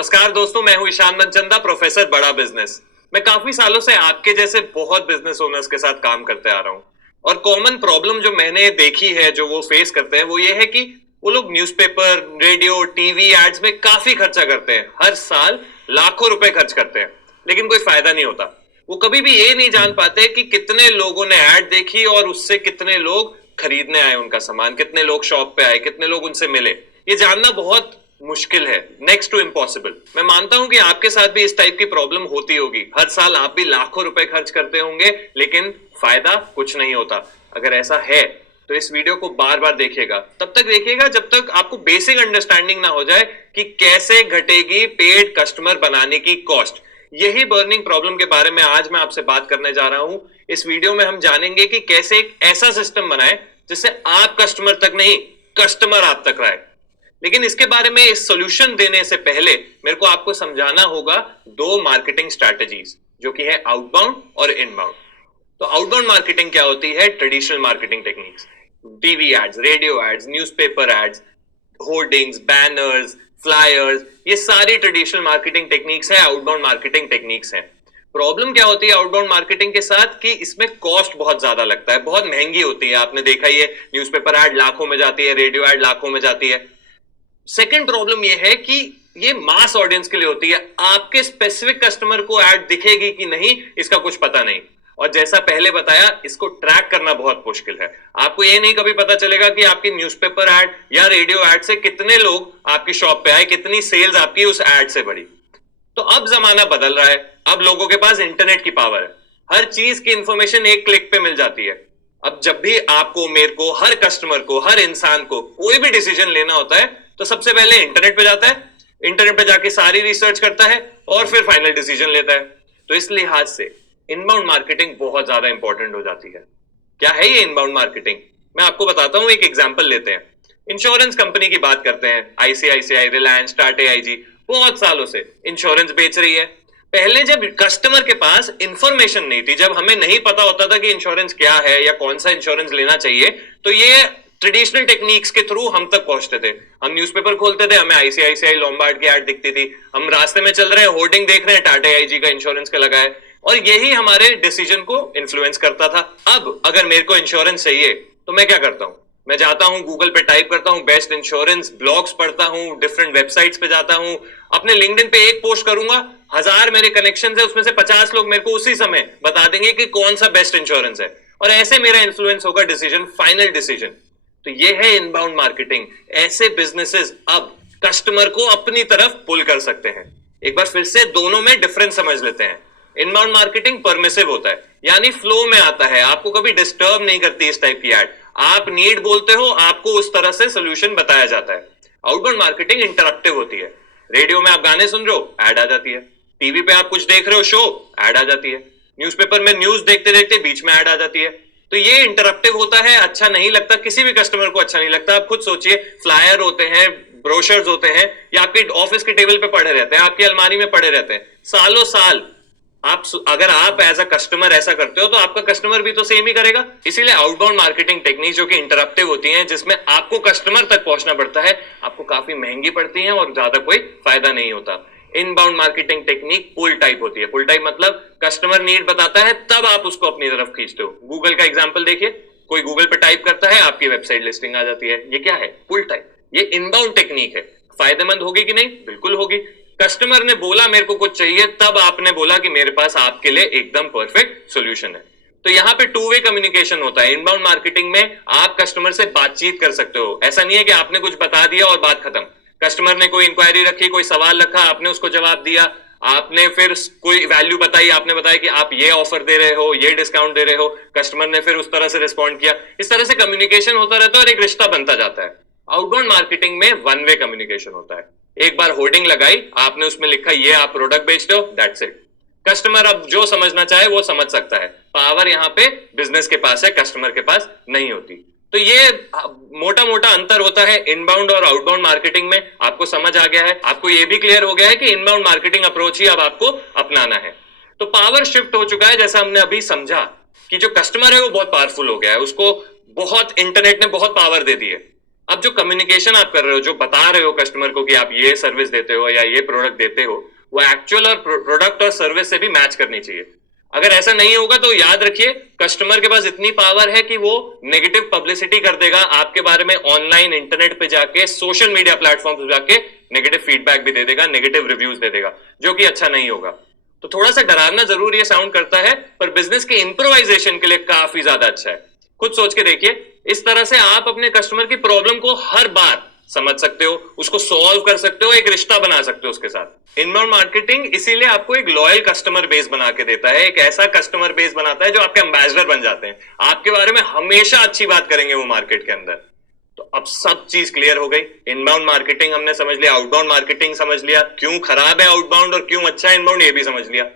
नमस्कार दोस्तों, मैं हूं ईशान मनचंदा, प्रोफेसर बड़ा बिजनेस। मैं काफी सालों से आपके जैसे बहुत बिजनेस ओनर्स के साथ काम करते आ रहा हूं और कॉमन प्रॉब्लम जो मैंने देखी है, जो वो फेस करते हैं, वो ये है कि वो लोग न्यूज़पेपर, रेडियो, टीवी एड्स में काफी खर्चा करते हैं। हर साल लाखों रुपए खर्च करते हैं, लेकिन कोई फायदा नहीं होता। वो कभी भी ये नहीं जान पाते कि कितने लोगों ने ऐड देखी और उससे कितने लोग खरीदने आए उनका सामान, कितने लोग शॉप पे आए, कितने लोग उनसे मिले। ये जानना बहुत मुश्किल है, नेक्स्ट टू इम्पॉसिबल। मैं मानता हूं कि आपके साथ भी इस टाइप की प्रॉब्लम होती होगी। हर साल आप भी लाखों रुपए खर्च करते होंगे, लेकिन फायदा कुछ नहीं होता। अगर ऐसा है तो इस वीडियो को बार बार देखिएगा। तब तक देखिएगा जब तक आपको बेसिक अंडरस्टैंडिंग ना हो जाए कि कैसे घटेगी पेड कस्टमर बनाने की कॉस्ट। यही बर्निंग प्रॉब्लम के बारे में आज मैं आपसे बात करने जा रहा हूं। इस वीडियो में हम जानेंगे कि कैसे एक ऐसा सिस्टम बनाए जिससे आप कस्टमर तक नहीं, कस्टमर आप तक आए। लेकिन इसके बारे में इस सॉल्यूशन देने से पहले मेरे को आपको समझाना होगा दो मार्केटिंग स्ट्रैटेजीज, जो कि है आउटबाउंड और इनबाउंड। तो आउटबाउंड मार्केटिंग क्या होती है? Traditional marketing techniques, TV ads, radio ads, newspaper ads, hoardings, banners, flyers, ये सारी ट्रेडिशनल मार्केटिंग टेक्निक्स है, आउटबाउंड मार्केटिंग टेक्निक्स हैं। प्रॉब्लम क्या होती है आउटबाउंड मार्केटिंग के साथ कि इसमें कॉस्ट बहुत ज्यादा लगता है, बहुत महंगी होती है। आपने देखा ही है, न्यूज़पेपर एड लाखों में जाती है, रेडियो एड लाखों में जाती है। सेकंड प्रॉब्लम यह है कि ये मास ऑडियंस के लिए होती है। आपके स्पेसिफिक कस्टमर को ऐड दिखेगी कि नहीं, इसका कुछ पता नहीं। और जैसा पहले बताया, इसको ट्रैक करना बहुत मुश्किल है। आपको ये नहीं कभी पता चलेगा कि आपकी न्यूज़पेपर ऐड या रेडियो ऐड से कितने लोग आपकी शॉप पे आए, कितनी सेल्स आपकी उस ऐड से बढ़ी। तो अब जमाना बदल रहा है। अब लोगों के पास इंटरनेट की पावर है, हर चीज की इंफॉर्मेशन एक क्लिक पे मिल जाती है। अब जब भी आपको, मेरे को, हर कस्टमर को, हर इंसान को कोई भी डिसीजन लेना होता है तो सबसे पहले इंटरनेट पे जाता है, इंटरनेट पे जाके सारी रिसर्च करता है और फिर फाइनल डिसीजन लेता है। तो इस लिहाज से इनबाउंड मार्केटिंग बहुत ज्यादा इंपॉर्टेंट हो जाती है। क्या है ये इनबाउंड मार्केटिंग? मैं आपको बताता हूं, एक एग्जांपल लेते हैं। इंश्योरेंस कंपनी की बात करते हैं। आईसीआईसीआई, रिलायंस, टाटा आईजी बहुत सालों से इंश्योरेंस बेच रही है। पहले जब कस्टमर के पास इंफॉर्मेशन नहीं थी, जब हमें नहीं पता होता था कि इंश्योरेंस क्या है या कौन सा इंश्योरेंस लेना चाहिए, तो ये ट्रेडिशनल टेक्निक्स के थ्रू हम तक पहुंचते थे। हम न्यूज़पेपर खोलते थे, हमें आईसीआईसीआई, लोम्बार्ड की ऐड दिखती थी। हम रास्ते में चल रहे हैं, होर्डिंग देख रहे हैं, टाटा आईजी का इंश्योरेंस का लगा है, और यही हमारे डिसीजन को इन्फ्लुएंस करता था। अब अगर मेरे को इंश्योरेंस चाहिए तो मैं क्या करता हूं? मैं जाता हूं, गूगल पे टाइप करता हूं बेस्ट इंश्योरेंस, ब्लॉग्स पढ़ता हूं, डिफरेंट वेबसाइट्स पे जाता हूं, अपने लिंक्डइन पे एक पोस्ट करूंगा, 1000 मेरे कनेक्शन है, उसमें से 50 लोग मेरे को उसी समय बता देंगे कि कौन सा बेस्ट इंश्योरेंस है, और ऐसे मेरा इन्फ्लुएंस होगा डिसीजन, फाइनल डिसीजन। तो ये है इनबाउंड मार्केटिंग। ऐसे बिजनेसेस अब कस्टमर को अपनी तरफ पुल कर सकते हैं। एक बार फिर से दोनों में डिफरेंस समझ लेते हैं। इनबाउंड मार्केटिंग परमिसिव होता है, यानी फ्लो में आता है, आपको कभी डिस्टर्ब नहीं करती इस टाइप की ऐड। आप नीड बोलते हो, आपको उस तरह से सोल्यूशन बताया जाता है। आउटबाउंड मार्केटिंग इंटरप्टिव होती है। रेडियो में आप गाने सुन रहे हो, ऐड आ जाती है। टीवी पे आप कुछ देख रहे हो, शो, ऐड आ जाती है। न्यूज़पेपर में न्यूज देखते देखते बीच में ऐड आ जाती है। तो ये इंटरप्टिव होता है, अच्छा नहीं लगता, किसी भी कस्टमर को अच्छा नहीं लगता। आप खुद सोचिए, फ्लायर होते हैं, ब्रोशर्स होते हैं, या आपके ऑफिस के टेबल पे पड़े रहते हैं, आपकी अलमारी में पड़े रहते हैं सालों साल। अगर आप एज अ कस्टमर ऐसा करते हो तो आपका कस्टमर भी तो सेम ही करेगा। इसीलिए आउटबाउंड मार्केटिंग टेक्निक जो कि इंटरप्टिव होती हैं, जिसमें आपको कस्टमर तक पहुंचना पड़ता है, आपको काफी महंगी पड़ती हैं और ज्यादा कोई फायदा नहीं होता। इनबाउंड मार्केटिंग टेक्निक पुल टाइप होती है। पुल टाइप मतलब कस्टमर नीड बताता है, तब आप उसको अपनी तरफ खींचते हो। गूगल का एग्जांपल देखिए, कोई गूगल पे टाइप करता है, आपकी वेबसाइट लिस्टिंग आ जाती है। ये क्या है? पुल टाइप। ये इनबाउंड टेक्निक है। फायदेमंद होगी कि नहीं? बिल्कुल होगी। कस्टमर ने बोला मेरे को कुछ चाहिए, तब आपने बोला कि मेरे पास आपके लिए एकदम परफेक्ट सॉल्यूशन है। तो यहां पे टू वे कम्युनिकेशन होता है। इनबाउंड मार्केटिंग में आप कस्टमर से बातचीत कर सकते हो। ऐसा नहीं है कि आपने कुछ बता दिया और बात खत्म। कस्टमर ने कोई इंक्वायरी रखी, कोई सवाल रखा, आपने उसको जवाब दिया, आपने फिर कोई वैल्यू बताई, आपने बताया कि आप ये ऑफर दे रहे हो, ये डिस्काउंट दे रहे हो, कस्टमर ने फिर उस तरह से रिस्पॉन्ड किया। इस तरह से कम्युनिकेशन होता रहता है और एक रिश्ता बनता जाता है। आउटबाउंड मार्केटिंग में वन वे कम्युनिकेशन होता है। एक बार होर्डिंग लगाई, आपने उसमें लिखा ये आप प्रोडक्ट बेचते हो, दैट्स इट। कस्टमर अब जो समझना चाहे वो समझ सकता है। पावर यहां पे बिजनेस के पास है, कस्टमर के पास नहीं होती। तो ये मोटा मोटा अंतर होता है इनबाउंड और आउटबाउंड मार्केटिंग में। आपको समझ आ गया है, आपको ये भी क्लियर हो गया है कि इनबाउंड मार्केटिंग अप्रोच ही अब आपको अपनाना है। तो पावर शिफ्ट हो चुका है, जैसा हमने अभी समझा कि जो कस्टमर है वो बहुत पावरफुल हो गया है, उसको बहुत इंटरनेट ने बहुत पावर दे दी है। अब जो कम्युनिकेशन आप कर रहे हो, जो बता रहे हो कस्टमर को कि आप ये सर्विस देते हो या ये प्रोडक्ट देते हो, वो एक्चुअल और प्रोडक्ट और सर्विस से भी मैच करनी चाहिए। अगर ऐसा नहीं होगा तो याद रखिए, कस्टमर के पास इतनी पावर है कि वो नेगेटिव पब्लिसिटी कर देगा आपके बारे में, ऑनलाइन इंटरनेट पे जाके, सोशल मीडिया प्लेटफॉर्म पे जाके नेगेटिव फीडबैक भी दे देगा, नेगेटिव रिव्यूज दे देगा, जो कि अच्छा नहीं होगा। तो थोड़ा सा डरावना जरूर ये साउंड करता है, पर बिजनेस के इंप्रोवाइजेशन के लिए काफी ज्यादा अच्छा है। खुद सोच के देखिए, इस तरह से आप अपने कस्टमर की प्रॉब्लम को हर बार समझ सकते हो, उसको सॉल्व कर सकते हो, एक रिश्ता बना सकते हो उसके साथ। इनबाउंड मार्केटिंग इसीलिए आपको एक लॉयल कस्टमर बेस बना के देता है, एक ऐसा कस्टमर बेस बनाता है जो आपके एम्बेसडर बन जाते हैं, आपके बारे में हमेशा अच्छी बात करेंगे वो मार्केट के अंदर। तो अब सब चीज क्लियर हो गई, इनबाउंड मार्केटिंग हमने समझ लिया, आउटबाउंड मार्केटिंग समझ लिया, क्यों खराब है आउटबाउंड और क्यों अच्छा है इनबाउंड ये भी समझ लिया।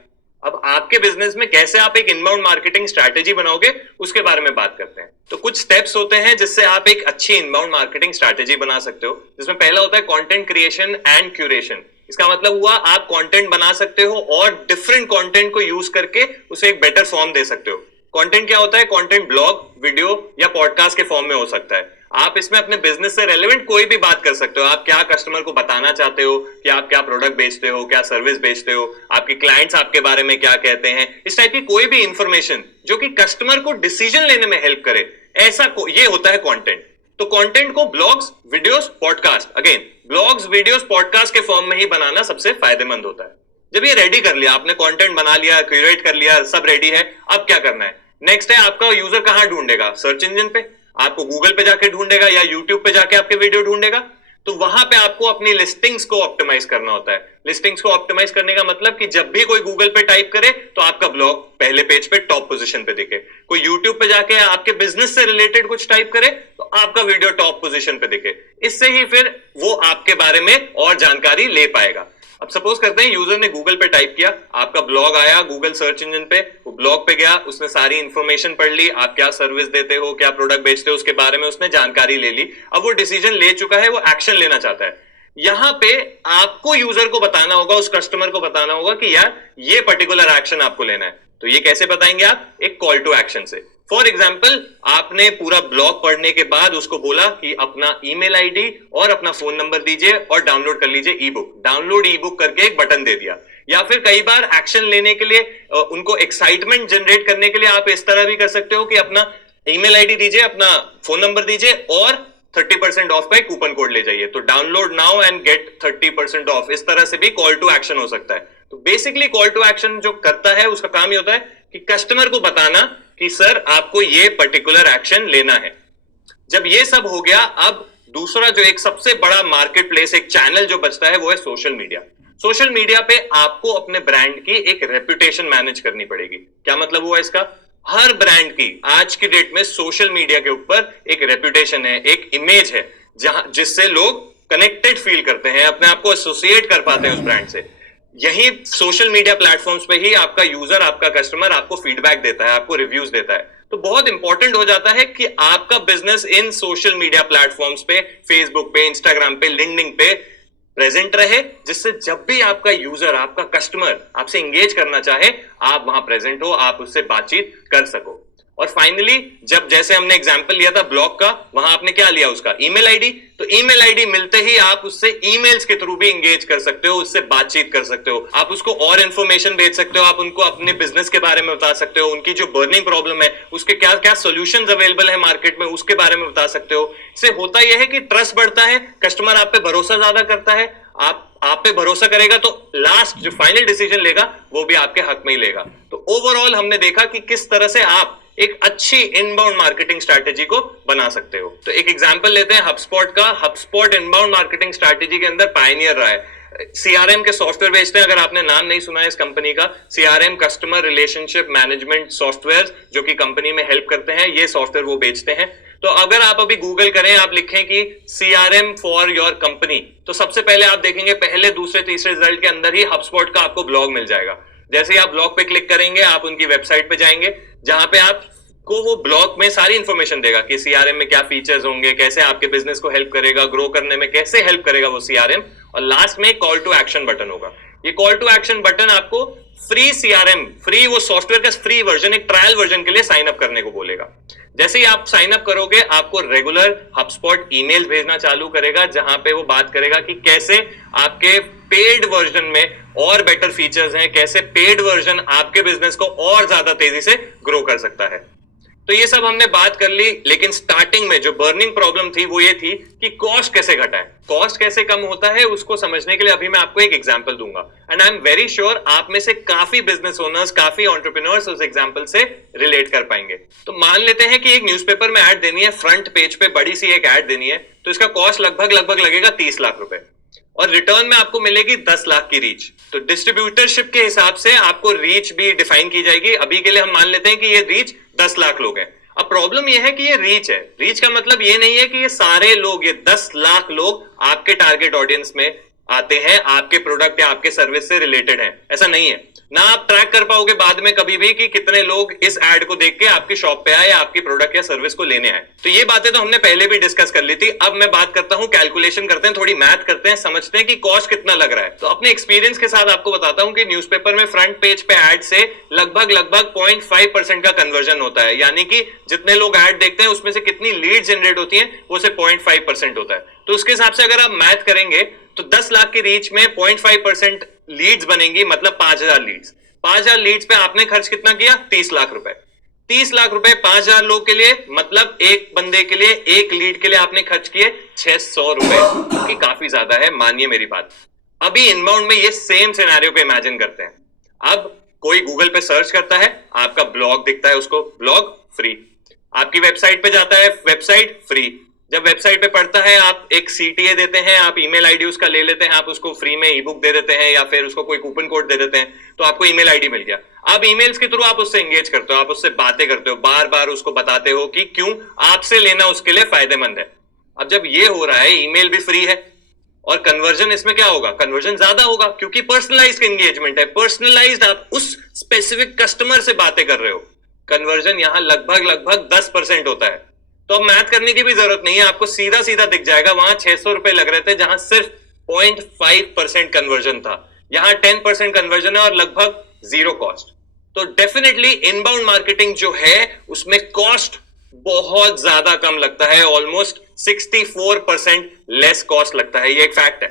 अब आपके बिजनेस में कैसे आप एक इनबाउंड मार्केटिंग स्ट्रैटेजी बनाओगे उसके बारे में बात करते हैं। तो कुछ स्टेप्स होते हैं जिससे आप एक अच्छी इनबाउंड मार्केटिंग स्ट्रैटेजी बना सकते हो, जिसमें पहला होता है कंटेंट क्रिएशन एंड क्यूरेशन। इसका मतलब हुआ आप कंटेंट बना सकते हो और डिफरेंट कंटेंट को यूज करके उसे एक बेटर फॉर्म दे सकते हो। कंटेंट क्या होता है? कंटेंट ब्लॉग, वीडियो या पॉडकास्ट के फॉर्म में हो सकता है। आप इसमें अपने बिजनेस से रेलेवेंट कोई भी बात कर सकते हो। आप क्या कस्टमर को बताना चाहते हो, कि आप क्या प्रोडक्ट बेचते हो, क्या सर्विस बेचते हो, आपके क्लाइंट्स आपके बारे में क्या कहते हैं, इस टाइप की कोई भी इंफॉर्मेशन जो कि कस्टमर को डिसीजन लेने में हेल्प करे, ऐसा ये होता है कंटेंट। तो कंटेंट को blogs, videos, podcast, again blogs, videos, podcast के फॉर्म में ही बनाना सबसे फायदेमंद होता है। जब ये रेडी कर लिया, आपने कंटेंट बना लिया, क्यूरेट कर लिया, सब रेडी है, अब क्या करना है? नेक्स्ट है, आपका यूजर कहां ढूंढेगा? सर्च इंजन पे, आपको गूगल पे जाके ढूंढेगा या यूट्यूब पे जाके आपके वीडियो ढूंढेगा। तो वहां पे आपको अपनी लिस्टिंग्स को ऑप्टिमाइज करना होता है। लिस्टिंग्स को ऑप्टिमाइज करने का मतलब कि जब भी कोई गूगल पे टाइप करे तो आपका ब्लॉग पहले पेज पे टॉप पोजीशन पे दिखे, कोई यूट्यूब पे जाके आपके बिजनेस से रिलेटेड कुछ टाइप करे तो आपका वीडियो टॉप पोजीशन पे दिखे। इससे ही फिर वो आपके बारे में और जानकारी ले पाएगा। अब सपोज करते हैं यूजर ने गूगल पे टाइप किया, आपका ब्लॉग आया गूगल सर्च इंजन पे, वो ब्लॉग पे गया, उसने सारी इंफॉर्मेशन पढ़ ली, आप क्या सर्विस देते हो, क्या प्रोडक्ट बेचते हो, उसके बारे में उसने जानकारी ले ली। अब वो डिसीजन ले चुका है, वो एक्शन लेना चाहता है। यहां पे आपको यूजर को बताना होगा, उस कस्टमर को बताना होगा कि यार ये पर्टिकुलर एक्शन आपको लेना है। तो ये कैसे बताएंगे आप? एक कॉल टू एक्शन से। फॉर एग्जाम्पल, आपने पूरा ब्लॉग पढ़ने के बाद उसको बोला कि अपना ईमेल आईडी और अपना फोन नंबर दीजिए और डाउनलोड कर लीजिए ई बुक। डाउनलोड ई बुक करके एक बटन दे दिया। या फिर कई बार एक्शन लेने के लिए, उनको एक्साइटमेंट जनरेट करने के लिए आप इस तरह भी कर सकते हो कि अपना ईमेल आईडी दीजिए, अपना फोन नंबर दीजिए और 30% ऑफ का एक कूपन कोड ले जाइए। तो download now and get 30% off, इस तरह से भी कॉल टू एक्शन हो सकता है। तो बेसिकली कॉल टू एक्शन जो करता है उसका काम ये होता है कि कस्टमर को बताना कि सर आपको ये पर्टिकुलर एक्शन लेना है। जब ये सब हो गया, अब दूसरा जो एक सबसे बड़ा मार्केट प्लेस, एक चैनल जो बचता है वो है सोशल मीडिया। सोशल मीडिया पे आपको अपने ब्रांड की एक रेपुटेशन मैनेज करनी पड़ेगी। क्या मतलब हुआ इसका? हर ब्रांड की आज की डेट में सोशल मीडिया के ऊपर एक रेपुटेशन है, एक इमेज है, जिससे लोग कनेक्टेड फील करते हैं, अपने आप को एसोसिएट कर पाते हैं उस ब्रांड से। यही सोशल मीडिया प्लेटफॉर्म्स पे ही आपका यूजर, आपका कस्टमर आपको फीडबैक देता है, आपको रिव्यूज देता है। तो बहुत इंपॉर्टेंट हो जाता है कि आपका business in social media platforms पे, फेसबुक पे, इंस्टाग्राम पे, लिंक्डइन पे प्रेजेंट रहे, जिससे जब भी आपका यूजर, आपका कस्टमर आपसे एंगेज करना चाहे, आप वहां प्रेजेंट हो, आप उससे बातचीत कर सको। और फाइनली, जब जैसे हमने एग्जांपल लिया था ब्लॉग का, वहां आपने क्या लिया? उसका ईमेल आईडी। तो ईमेल आईडी मिलते ही आप उससे ईमेल्स के थ्रू भी एंगेज कर सकते हो, उससे बातचीत कर सकते हो, आप उसको और इंफॉर्मेशन भेज सकते हो, आप उनको अपने बिजनेस के बारे में बता सकते हो, उनकी जो बर्निंग प्रॉब्लम है उसके क्या क्या सॉल्यूशंस अवेलेबल है मार्केट में, उसके बारे में बता सकते हो। इससे होता यह है कि ट्रस्ट बढ़ता है, कस्टमर आप पे भरोसा ज्यादा करता है, आप पे भरोसा करेगा तो लास्ट जो फाइनल डिसीजन लेगा वो भी आपके हक में ही लेगा। तो ओवरऑल हमने देखा कि किस तरह से आप एक अच्छी इनबाउंड मार्केटिंग स्ट्रैटेजी को बना सकते हो। तो एक एग्जांपल लेते हैं HubSpot का। HubSpot इनबाउंड मार्केटिंग स्ट्रैटेजी के अंदर पायनियर रहा है। सीआरएम के सॉफ्टवेयर बेचते हैं, अगर आपने नाम नहीं सुना है इस कंपनी का, CRM customer relationship management software, जो कि कंपनी में हेल्प करते हैं, ये सॉफ्टवेयर वो बेचते हैं। तो अगर आप अभी गूगल करें, आप लिखें कि सीआरएम फॉर योर कंपनी, तो सबसे पहले आप देखेंगे पहले, दूसरे, तीसरे रिजल्ट के अंदर ही HubSpot का आपको ब्लॉग मिल जाएगा। जैसे ही आप ब्लॉग पे क्लिक करेंगे, आप उनकी वेबसाइट पे जाएंगे, जहां पे आपको वो ब्लॉग में सारी इंफॉर्मेशन देगा कि सीआरएम में क्या फीचर्स होंगे, कैसे आपके बिजनेस को हेल्प करेगा, ग्रो करने में कैसे हेल्प करेगा वो सीआरएम, और लास्ट में कॉल टू एक्शन बटन होगा। ये कॉल टू एक्शन बटन आपको फ्री सीआरएम, फ्री वो सॉफ्टवेयर का फ्री वर्जन, एक ट्रायल वर्जन के लिए साइन अप करने को बोलेगा। जैसे ही आप साइन अप करोगे आपको रेगुलर HubSpot ईमेल भेजना चालू करेगा, जहां पे वो बात करेगा कि कैसे आपके पेड वर्जन में और बेटर फीचर्स हैं, कैसे पेड वर्जन आपके बिजनेस को और ज्यादा तेजी से ग्रो कर सकता है। तो ये सब हमने बात कर ली, लेकिन स्टार्टिंग में जो बर्निंग प्रॉब्लम थी वो ये थी कि कॉस्ट कैसे घटाए, कॉस्ट कैसे कम होता है, उसको समझने के लिए अभी मैं आपको एक एग्जांपल दूंगा। And I am very sure आप में से काफी बिजनेस ओनर्स, काफी एंटरप्रेन्योर्स उस एग्जांपल से रिलेट कर पाएंगे। तो मान लेते हैं कि एक न्यूज़पेपर में ऐड देनी है, फ्रंट पेज पे बड़ी सी एक ऐड देनी है, तो इसका कॉस्ट लगभग लगेगा 30 लाख रुपए, और रिटर्न में आपको मिलेगी 10 लाख की रीच। तो डिस्ट्रीब्यूटरशिप के हिसाब से आपको रीच भी डिफाइन की जाएगी। अभी के लिए हम मान लेते हैं कि ये रीच 10 लाख लोग हैं। अब प्रॉब्लम ये है कि ये रीच है, रीच का मतलब ये नहीं है कि ये सारे लोग, ये 10 लाख लोग आपके टारगेट ऑडियंस में आते हैं, आपके प्रोडक्ट या आपके सर्विस से रिलेटेड हैं, ऐसा नहीं है ना। आप ट्रैक कर पाओगे बाद में कभी भी कि कितने लोग इस एड को देख के आपकी शॉप पे आए या आपकी प्रोडक्ट या सर्विस को लेने आए। तो ये बातें तो हमने पहले भी डिस्कस कर ली थी। अब मैं बात करता हूं, कैलकुलेशन करते हैं, थोड़ी मैथ करते हैं, समझते हैं कि कॉस्ट कितना लग रहा है। तो अपने एक्सपीरियंस के साथ आपको बताता हूं कि न्यूज़पेपर में फ्रंट पेज पे एड से लगभग 0.5% का कन्वर्जन होता है, यानी कि जितने लोग एड देखते हैं उसमें से कितनी लीड जनरेट होती है वो से 0.5% होता है। तो उसके हिसाब से अगर आप मैथ करेंगे तो 10 लाख की रीच में 0.5% लीड्स बनेंगी, मतलब 5000 लीड्स। 5000 लीड्स पे आपने खर्च कितना किया? 30 लाख रुपए। 30 लाख रुपए 5000 लोग के लिए, मतलब एक बंदे के लिए, एक लीड के लिए आपने खर्च किए 600 रुपए, जो कि काफी ज्यादा है, मानिए मेरी बात। अभी इनबाउंड में ये सेम सिनेरियो को इमेजिन करते हैं। अब कोई गूगल पे सर्च करता है, आपका ब्लॉग दिखता है, उसको ब्लॉग फ्री, आपकी वेबसाइट पे जाता है, वेबसाइट फ्री। जब वेबसाइट पे पढ़ता है, आप एक CTA देते हैं, आप ईमेल आईडी उसका ले लेते हैं, आप उसको फ्री में ई बुक दे देते हैं या फिर उसको कोई कूपन कोड दे देते हैं, तो आपको ईमेल आईडी मिल गया। अब ईमेल्स के थ्रू आप उससे एंगेज करते हो, आप उससे बातें करते हो, बार बार उसको बताते हो कि क्यों आपसे लेना उसके लिए फायदेमंद है। अब जब ये हो रहा है, ईमेल भी फ्री है और कन्वर्जन इसमें क्या होगा? कन्वर्जन ज्यादा होगा, क्योंकि पर्सनलाइज्ड एंगेजमेंट है, पर्सनलाइज्ड, आप उस स्पेसिफिक कस्टमर से बातें कर रहे हो। कन्वर्जन यहां लगभग 10% होता है। तो अब मैथ करने की भी जरूरत नहीं है, आपको सीधा सीधा दिख जाएगा। वहां 600 रुपए लग रहे थे जहां सिर्फ 0.5% कन्वर्जन था, यहां 10% कन्वर्जन है और लगभग जीरो कॉस्ट। तो डेफिनेटली इनबाउंड मार्केटिंग जो है उसमें कॉस्ट बहुत ज्यादा कम लगता है, ऑलमोस्ट 64% लेस कॉस्ट लगता है, ये एक फैक्ट है।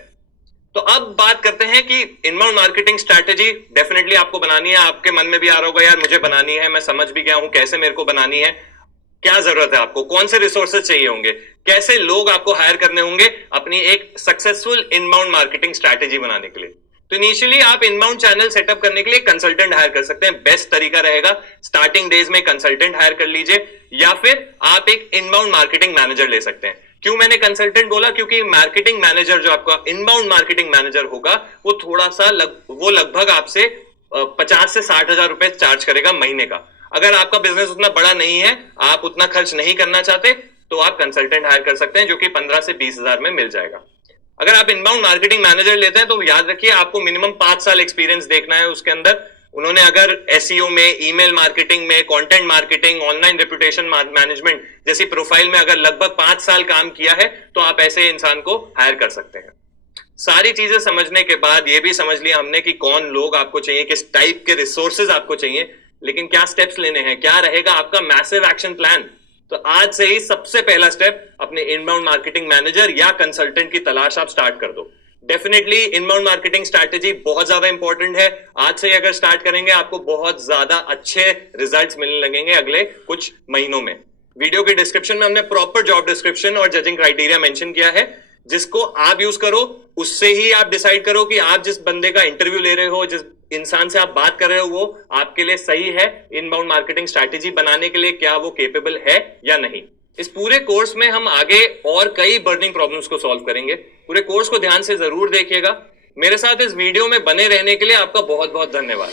तो अब बात करते हैं कि इनबाउंड मार्केटिंग स्ट्रैटेजी डेफिनेटली आपको बनानी है। आपके मन में भी आ रहा होगा, यार मुझे बनानी है, मैं समझ भी गया हूं कैसे मेरे को बनानी है, क्या जरूरत है आपको, कौन से रिसोर्सेज चाहिए होंगे, कैसे लोग आपको हायर करने होंगे अपनी एक सक्सेसफुल इनबाउंड मार्केटिंग स्ट्रैटेजी बनाने के लिए। तो इनिशियली आप इनबाउंड चैनल सेटअप करने के लिए कंसल्टेंट हायर कर सकते हैं। बेस्ट तरीका रहेगा स्टार्टिंग डेज में कंसल्टेंट हायर कर लीजिए, या फिर आप एक इनबाउंड मार्केटिंग मैनेजर ले सकते हैं। क्यों मैंने कंसल्टेंट बोला? क्योंकि मार्केटिंग मैनेजर जो आपका इनबाउंड मार्केटिंग मैनेजर होगा वो थोड़ा सा लगभग आपसे 50 से 60 हजार रुपए चार्ज करेगा महीने का। अगर आपका बिजनेस उतना बड़ा नहीं है, आप उतना खर्च नहीं करना चाहते, तो आप कंसल्टेंट हायर कर सकते हैं, जो कि 15 से 20 हजार में मिल जाएगा। अगर आप इनबाउंड मार्केटिंग मैनेजर लेते हैं तो याद रखिए आपको मिनिमम 5 साल एक्सपीरियंस देखना है उसके अंदर। उन्होंने अगर SEO में, ईमेल मार्केटिंग में, content marketing, online reputation management जैसी प्रोफाइल में अगर लगभग 5 साल काम किया है, तो आप ऐसे इंसान को हायर कर सकते हैं। सारी चीजें समझने के बाद ये भी समझ लिया हमने कि कौन लोग आपको चाहिए, किस टाइप के रिसोर्सेज आपको चाहिए, लेकिन क्या स्टेप्स लेने हैं, क्या रहेगा आपका मैसिव एक्शन प्लान। तो आज से ही सबसे पहला स्टेप, अपने इनबाउंड मार्केटिंग मैनेजर या कंसल्टेंट की तलाश आप स्टार्ट कर दो। डेफिनेटली इनबाउंड मार्केटिंग स्ट्रैटेजी बहुत ज्यादा इंपॉर्टेंट है। आज से ही अगर स्टार्ट करेंगे आपको बहुत ज्यादा अच्छे रिजल्ट्स मिलने लगेंगे अगले कुछ महीनों में। वीडियो के डिस्क्रिप्शन में हमने प्रॉपर जॉब डिस्क्रिप्शन और जजिंग क्राइटेरिया मेंशन किया है, जिसको आप यूज करो। उससे ही आप डिसाइड करो कि आप जिस बंदे का इंटरव्यू ले रहे हो, जिस इंसान से आप बात कर रहे हो, वो आपके लिए सही है इनबाउंड मार्केटिंग स्ट्रैटेजी बनाने के लिए, क्या वो केपेबल है या नहीं। इस पूरे कोर्स में हम आगे और कई बर्निंग प्रॉब्लम्स को सॉल्व करेंगे। पूरे कोर्स को ध्यान से जरूर देखिएगा। मेरे साथ इस वीडियो में बने रहने के लिए आपका बहुत बहुत धन्यवाद।